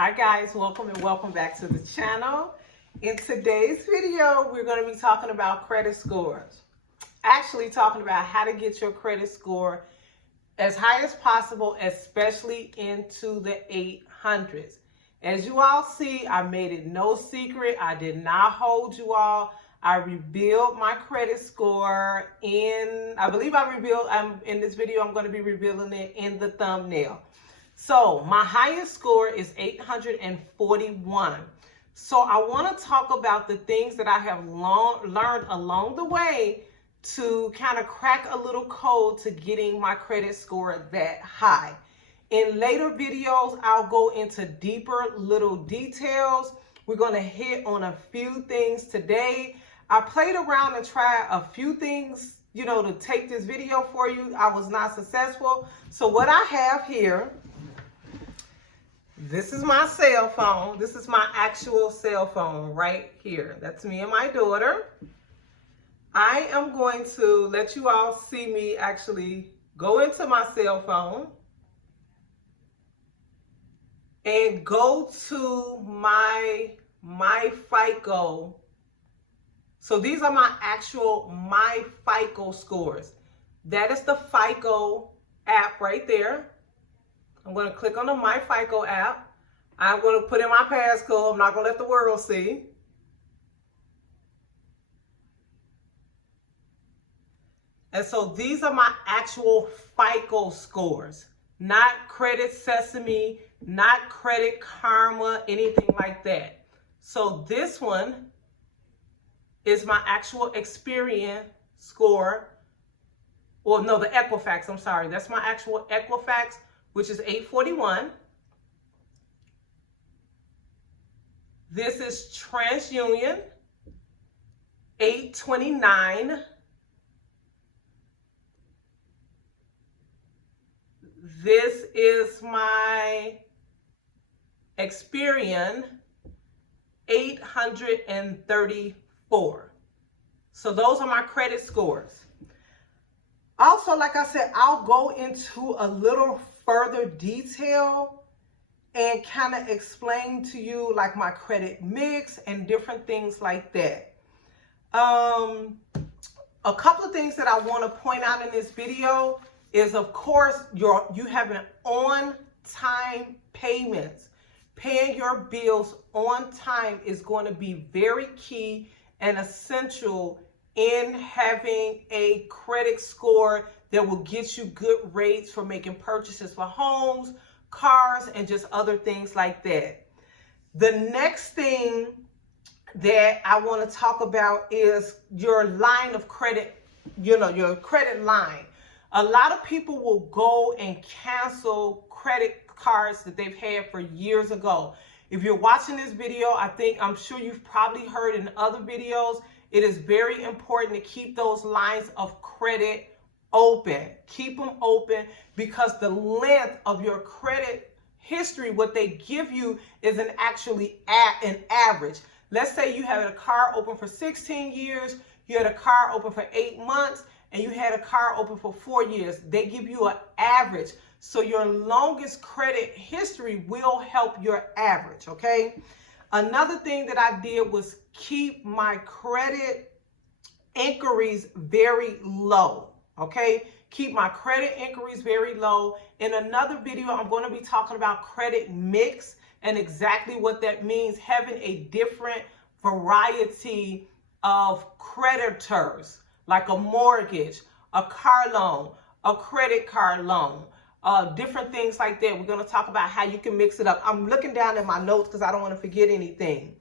Hi guys, welcome and welcome back to the channel. In today's video, we're going to be talking about credit scores. Actually talking about how to get your credit score as high as possible, especially into the 800s. As you all see, I made it no secret. I did not hold you all. I revealed my credit score in this video, I'm going to be revealing it in the thumbnail. So my highest score is 841. So I want to talk about the things that I have learned along the way to kind of crack a little code to getting my credit score that high. In later videos, I'll go into deeper little details. We're going to hit on a few things today. I played around and tried a few things, to take this video for you. I was not successful. So what I have here, this is my cell phone. This is my actual cell phone right here. That's me and my daughter. I am going to let you all see me actually go into my cell phone and go to my FICO. So these are my actual my FICO scores. That is the FICO app right there. I'm going to click on the My FICO app. I'm going to put in my passcode. I'm not going to let the world see. And so these are my actual FICO scores, not Credit Sesame, not Credit Karma, anything like that. So this one is my actual Experian score. Well, no, the Equifax, I'm sorry. That's my actual Equifax, which is 841. This is TransUnion, 829. This is my Experian, 834. So those are my credit scores. Also, like I said, I'll go into a little further detail and kind of explain to you like my credit mix and different things like that. A couple of things that I want to point out in this video is, of course, you have an on-time payments. Paying your bills on time is going to be very key and essential in having a credit score that will get you good rates for making purchases for homes, cars, and just other things like that. The next thing that I want to talk about is your line of credit, your credit line. A lot of people will go and cancel credit cards that they've had for years ago. If you're watching this video, I'm sure you've probably heard in other videos, it is very important to keep those lines of credit open. Keep them open because the length of your credit history, what they give you is an average. Let's say you had a car open for 16 years, you had a car open for 8 months, and you had a car open for 4 years. They give you an average. So your longest credit history will help your average, okay? Another thing that I did was keep my credit inquiries very low, okay? Keep my credit inquiries very low. In another video, I'm going to be talking about credit mix and exactly what that means, having a different variety of creditors, like a mortgage, a car loan, a credit card loan, different things like that. We're going to talk about how you can mix it up. I'm looking down at my notes because I don't want to forget anything.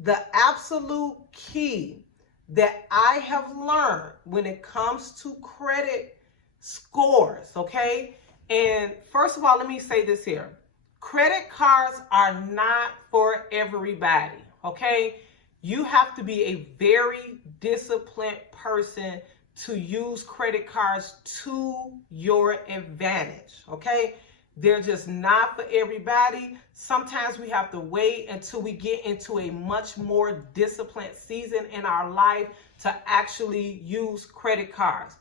The absolute key that I have learned when it comes to credit scores, okay? And first of all, let me say this here. Credit cards are not for everybody, okay? You have to be a very disciplined person to use credit cards to your advantage, okay? They're just not for everybody. Sometimes we have to wait until we get into a much more disciplined season in our life to actually use credit cards.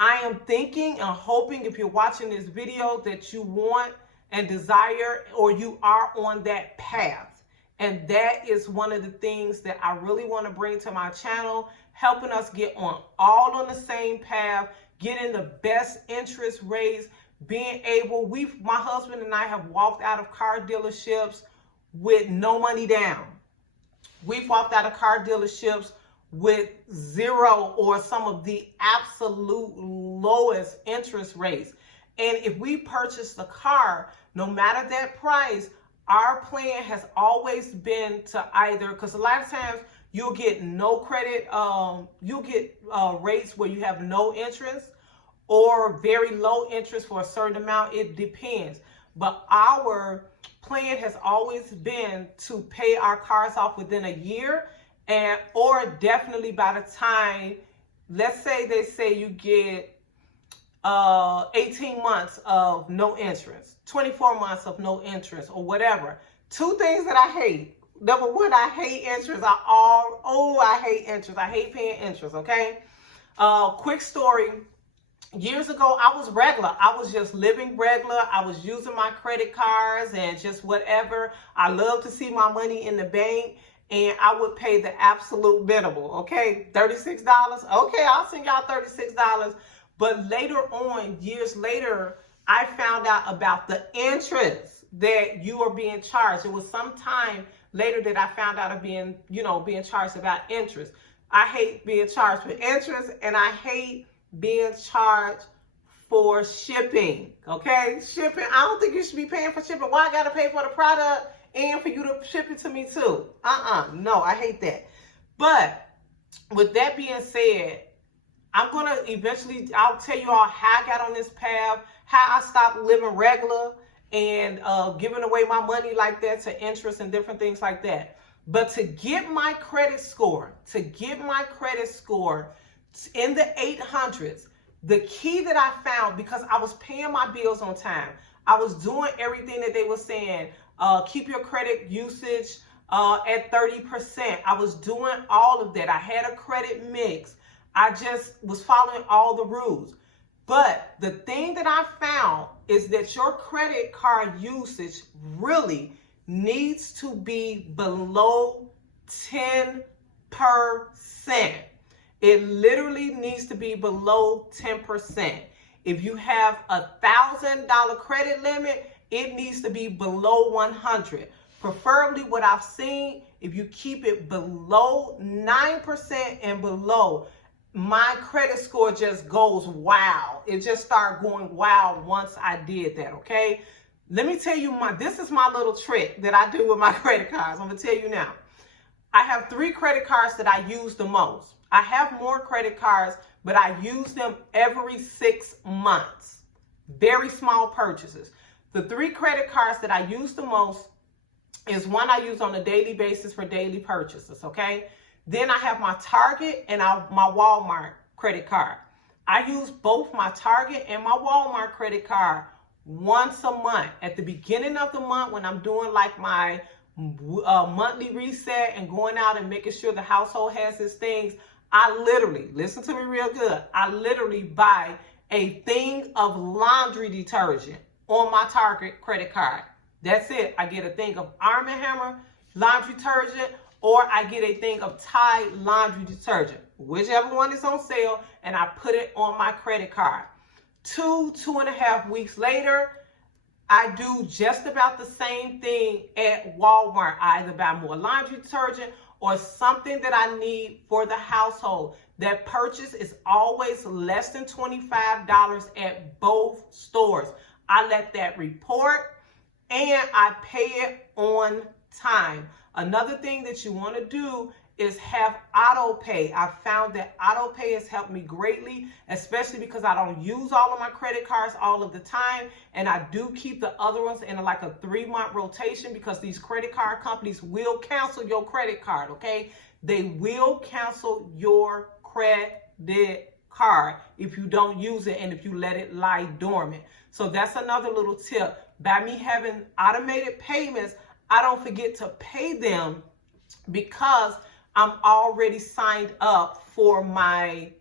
I am thinking and hoping, if you're watching this video, that you want and desire, or you are on that path. And that is one of the things that I really want to bring to my channel, helping us get all on the same path, getting the best interest rates, being able, my husband and I have walked out of car dealerships with no money down. We've walked out of car dealerships with zero or some of the absolute lowest interest rates. And if we purchase the car, no matter that price, our plan has always been to either, because a lot of times you'll get no credit, you'll get rates where you have no interest or very low interest for a certain amount. It depends. But our plan has always been to pay our cars off within a year, or definitely by the time, let's say they say you get 18 months of no interest, 24 months of no interest, or whatever. Two things that I hate. Number one, I hate interest. I hate interest. I hate paying interest, okay? Quick story. Years ago, I was regular. I was just living regular. I was using my credit cards and just whatever. I love to see my money in the bank, and I would pay the absolute minimal, okay? $36. Okay, I'll send y'all $36. But later on, years later, I found out about the interest that you are being charged. It was some time later that I found out of being charged about interest. I hate being charged for interest, and I hate being charged for shipping, okay? Shipping, I don't think you should be paying for shipping. Why I gotta pay for the product and for you to ship it to me too? No, I hate that. But with that being said, I'm gonna eventually, I'll tell you all how I got on this path, how I stopped living regular and giving away my money like that to interest and different things like that. But to get my credit score, in the 800s, the key that I found, because I was paying my bills on time, I was doing everything that they were saying, keep your credit usage at 30%. I was doing all of that. I had a credit mix. I just was following all the rules. But the thing that I found is that your credit card usage really needs to be below 10%. It literally needs to be below 10%. If you have $1,000 credit limit, it needs to be below 100. Preferably, what I've seen, if you keep it below 9% and below, my credit score just goes wow. It just started going wow once I did that, okay? Let me tell you, this is my little trick that I do with my credit cards. I'm gonna tell you now. I have 3 credit cards that I use the most. I have more credit cards, but I use them every 6 months. Very small purchases. The 3 credit cards that I use the most is one I use on a daily basis for daily purchases, okay? Then I have my Target and my Walmart credit card. I use both my Target and my Walmart credit card once a month. At the beginning of the month, when I'm doing like my monthly reset and going out and making sure the household has its things, I literally, listen to me real good, I literally buy a thing of laundry detergent on my Target credit card. That's it. I get a thing of Arm & Hammer laundry detergent, or I get a thing of Tide laundry detergent, whichever one is on sale, and I put it on my credit card. 2.5 weeks later, I do just about the same thing at Walmart. I either buy more laundry detergent or something that I need for the household. That purchase is always less than $25 at both stores. I let that report and I pay it on time. Another thing that you want to do is have auto pay. I found that auto pay has helped me greatly, especially because I don't use all of my credit cards all of the time, and I do keep the other ones in like a 3-month rotation, because these credit card companies will cancel your credit card, okay? They will cancel your credit card if you don't use it and if you let it lie dormant. So that's another little tip. By me having automated payments, I don't forget to pay them because I'm already signed up for my,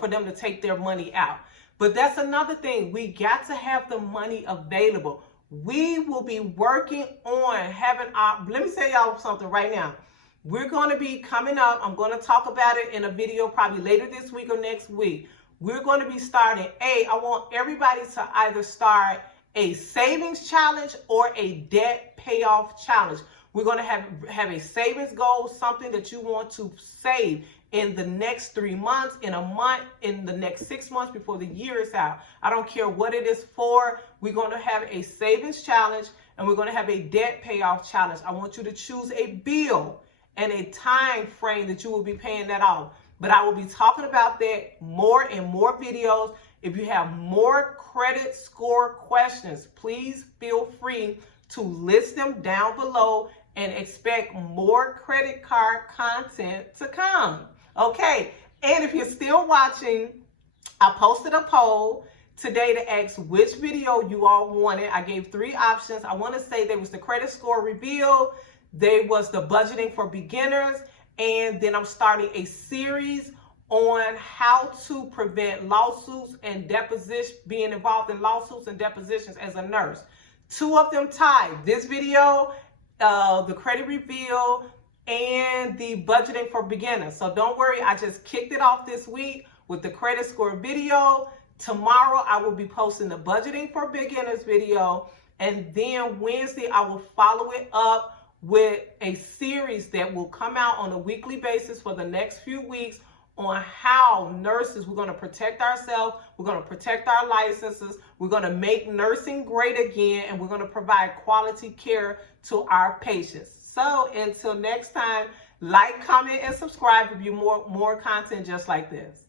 for them to take their money out. But that's another thing. We got to have the money available. We will be working on having our, let me tell y'all something right now. We're going to be coming up. I'm going to talk about it in a video probably later this week or next week. We're going to be starting, I want everybody to either start a savings challenge or a debt payoff challenge. We're going to have a savings goal, something that you want to save in the next 3 months, in a month, in the next 6 months before the year is out. I don't care what it is for. We're going to have a savings challenge and we're going to have a debt payoff challenge. I want you to choose a bill and a time frame that you will be paying that off. But I will be talking about that more in more videos. If you have more credit score questions, please feel free to list them down below and expect more credit card content to come. Okay, and if you're still watching, I posted a poll today to ask which video you all wanted. I gave 3 options. I want to say there was the credit score reveal, there was the budgeting for beginners, and then I'm starting a series on how to prevent lawsuits and being involved in lawsuits and depositions as a nurse. 2 of them tied. This video, the credit reveal, and the budgeting for beginners. So don't worry, I just kicked it off this week with the credit score video. Tomorrow I will be posting the budgeting for beginners video, and then Wednesday I will follow it up with a series that will come out on a weekly basis for the next few weeks on how nurses, we're going to protect ourselves, we're going to protect our licenses, we're going to make nursing great again, and we're going to provide quality care to our patients. So until next time, like, comment, and subscribe if you more content just like this.